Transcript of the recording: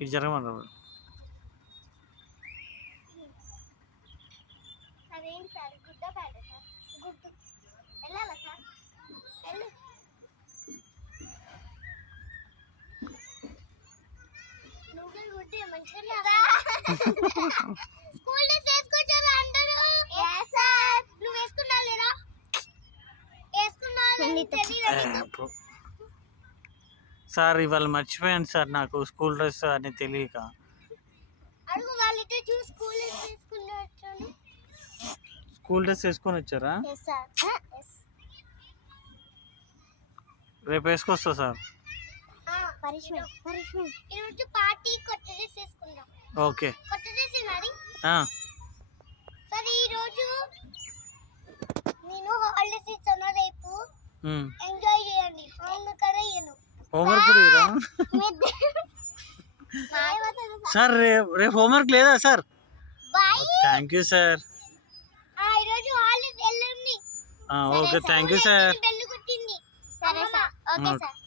ఇటు జరగమన్నారు. అదేంటి సార్ గుడ్డ బ్యాడ్ సార్ గుడ్డు వెళ్ళాలా సార్ వెళ్ళు నువ్వు గుడ్డే మంచిగా స్కూల్ డ్రెస్ వేసుకొచ్చారు అందరూ సార్ నువ్వు వేసుకున్నా లేదా వేసుకున్నా సార్ ఇవాళ మర్చిపోయాను సార్, నాకు స్కూల్ డ్రెస్ అని తెలియక. అడుగు వాళ్ళితో చూసి స్కూల్ డ్రెస్ వేసుకుని వచ్చాను. స్కూల్ డ్రెస్ వేసుకొని వచ్చారా? రేపు వేసుకొస్తా సార్. ఈరోజు పార్టీ కొత్త డ్రెస్ వేసుకుందాం. ఓకే కొత్త డ్రెస్ మరి సరే ఈరోజు నేను హాలిడేస్ ఇస్తాను, రేపు ఎంజాయ్ చేయండి. హోంవర్క్ అయ్యాను సార్. రేపు హోంవర్క్ లేదా సార్? Thank you sir. ఈరోజు హాలిడేస్ వెళ్ళండి. Okay thank you sir. Bell కొట్టింది. సరే సార్. Okay sir.